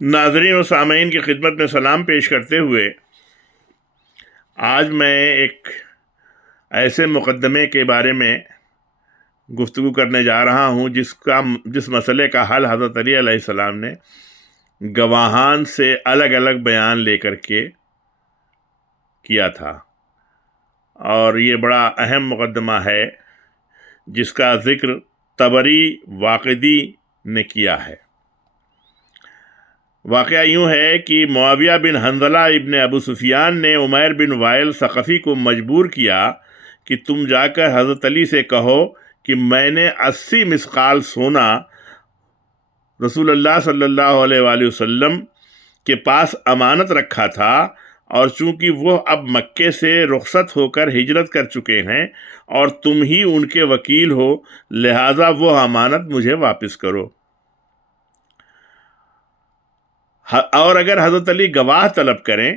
ناظرین و سامعین کی خدمت میں سلام پیش کرتے ہوئے آج میں ایک ایسے مقدمے کے بارے میں گفتگو کرنے جا رہا ہوں جس مسئلے کا حل حضرت علی علیہ السلام نے گواہان سے الگ الگ بیان لے کر کے کیا تھا، اور یہ بڑا اہم مقدمہ ہے جس کا ذکر طبری واقدی نے کیا ہے۔ واقعہ یوں ہے کہ معاویہ بن حنظلہ ابن ابو سفیان نے عمیر بن وائل ثقفی کو مجبور کیا کہ تم جا کر حضرت علی سے کہو کہ میں نے 80 مثقال سونا رسول اللہ صلی اللہ علیہ وآلہ وسلم کے پاس امانت رکھا تھا، اور چونکہ وہ اب مکے سے رخصت ہو کر ہجرت کر چکے ہیں اور تم ہی ان کے وکیل ہو، لہٰذا وہ امانت مجھے واپس کرو۔ اور اگر حضرت علی گواہ طلب کریں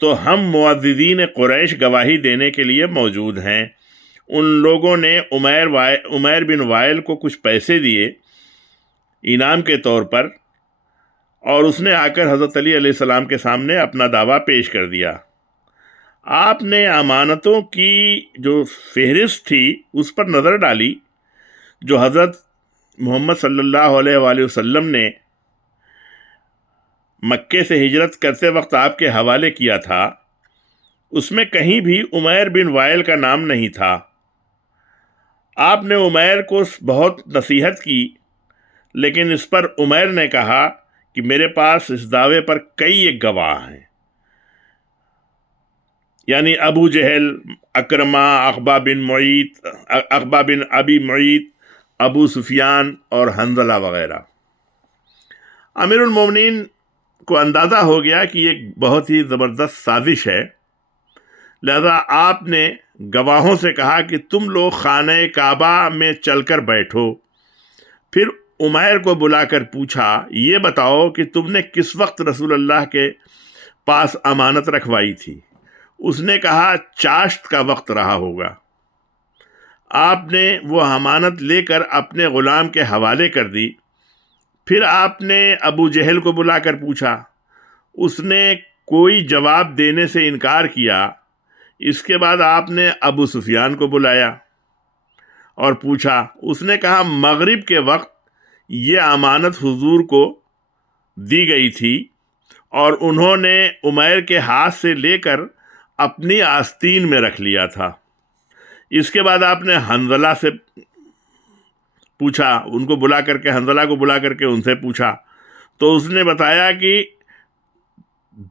تو ہم معززین قریش گواہی دینے کے لیے موجود ہیں۔ ان لوگوں نے عمیر بن وائل کو کچھ پیسے دیے انعام کے طور پر، اور اس نے آ کر حضرت علی علیہ السلام کے سامنے اپنا دعویٰ پیش کر دیا۔ آپ نے امانتوں کی جو فہرست تھی اس پر نظر ڈالی جو حضرت محمد صلی اللہ علیہ وآلہ وسلم نے مکے سے ہجرت کرتے وقت آپ کے حوالے کیا تھا۔ اس میں کہیں بھی عمیر بن وائل کا نام نہیں تھا۔ آپ نے عمیر کو بہت نصیحت کی، لیکن اس پر عمیر نے کہا کہ میرے پاس اس دعوے پر کئی ایک گواہ ہیں، یعنی ابو جہل، اکرمہ، عقبہ بن ابی معیط، ابو سفیان اور حنظلہ وغیرہ۔ امیر المومنین کو اندازہ ہو گیا کہ یہ بہت ہی زبردست سازش ہے، لہذا آپ نے گواہوں سے کہا کہ تم لوگ خانہ کعبہ میں چل کر بیٹھو۔ پھر عمیر کو بلا کر پوچھا، یہ بتاؤ کہ تم نے کس وقت رسول اللہ کے پاس امانت رکھوائی تھی؟ اس نے کہا چاشت کا وقت رہا ہوگا۔ آپ نے وہ امانت لے کر اپنے غلام کے حوالے کر دی۔ پھر آپ نے ابو جہل کو بلا کر پوچھا، اس نے کوئی جواب دینے سے انکار کیا۔ اس کے بعد آپ نے ابو سفیان کو بلایا اور پوچھا، اس نے کہا مغرب کے وقت یہ امانت حضور کو دی گئی تھی اور انہوں نے عمیر کے ہاتھ سے لے کر اپنی آستین میں رکھ لیا تھا۔ اس کے بعد آپ نے حنظلہ سے پوچھا، ان کو بلا کر کے، حنظلہ کو بلا کر کے ان سے پوچھا، تو اس نے بتایا کہ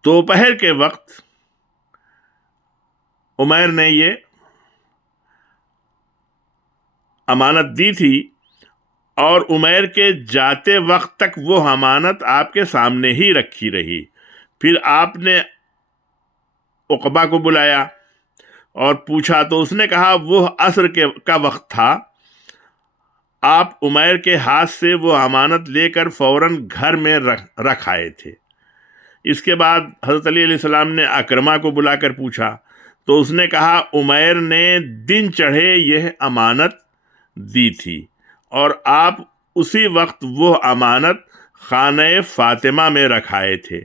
دوپہر کے وقت عمیر نے یہ امانت دی تھی، اور عمیر کے جاتے وقت تک وہ امانت آپ کے سامنے ہی رکھی رہی۔ پھر آپ نے عقبہ کو بلایا اور پوچھا، تو اس نے کہا وہ عصر کا وقت تھا، آپ عمیر کے ہاتھ سے وہ امانت لے کر فوراً گھر میں رکھ آئے تھے۔ اس کے بعد حضرت علی علیہ السلام نے اکرمہ کو بلا کر پوچھا، تو اس نے کہا عمیر نے دن چڑھے یہ امانت دی تھی، اور آپ اسی وقت وہ امانت خانہ فاطمہ میں رکھائے تھے۔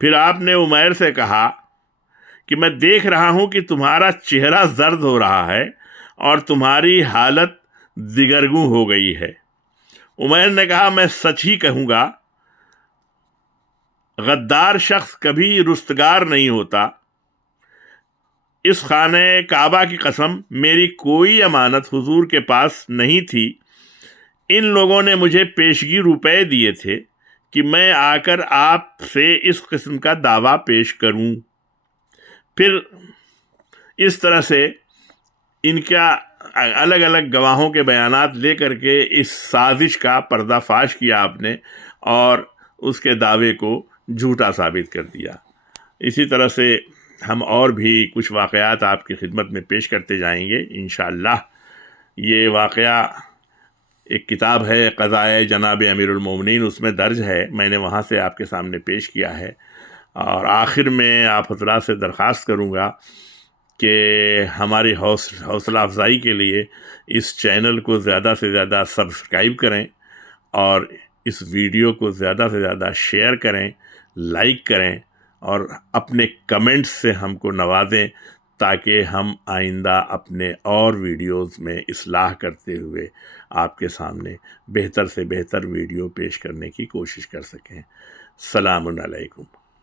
پھر آپ نے عمیر سے کہا کہ میں دیکھ رہا ہوں کہ تمہارا چہرہ زرد ہو رہا ہے اور تمہاری حالت دگرگوں ہو گئی ہے۔ عمیر نے کہا میں سچ ہی کہوں گا، غدار شخص کبھی رستگار نہیں ہوتا۔ اس خانہ کعبہ کی قسم، میری کوئی امانت حضور کے پاس نہیں تھی۔ ان لوگوں نے مجھے پیشگی روپے دیے تھے کہ میں آ کر آپ سے اس قسم کا دعویٰ پیش کروں۔ پھر اس طرح سے ان کا الگ الگ گواہوں کے بیانات لے کر کے اس سازش کا پردہ فاش کیا آپ نے، اور اس کے دعوے کو جھوٹا ثابت کر دیا۔ اسی طرح سے ہم اور بھی کچھ واقعات آپ کی خدمت میں پیش کرتے جائیں گے انشاءاللہ۔ یہ واقعہ ایک کتاب ہے قضائے جناب امیر المومنین، اس میں درج ہے، میں نے وہاں سے آپ کے سامنے پیش کیا ہے۔ اور آخر میں آپ حضرات سے درخواست کروں گا کہ ہماری حوصلہ افزائی کے لیے اس چینل کو زیادہ سے زیادہ سبسکرائب کریں، اور اس ویڈیو کو زیادہ سے زیادہ شیئر کریں، لائک کریں اور اپنے کمنٹس سے ہم کو نوازیں تاکہ ہم آئندہ اپنے اور ویڈیوز میں اصلاح کرتے ہوئے آپ کے سامنے بہتر سے بہتر ویڈیو پیش کرنے کی کوشش کر سکیں۔ السلام علیکم۔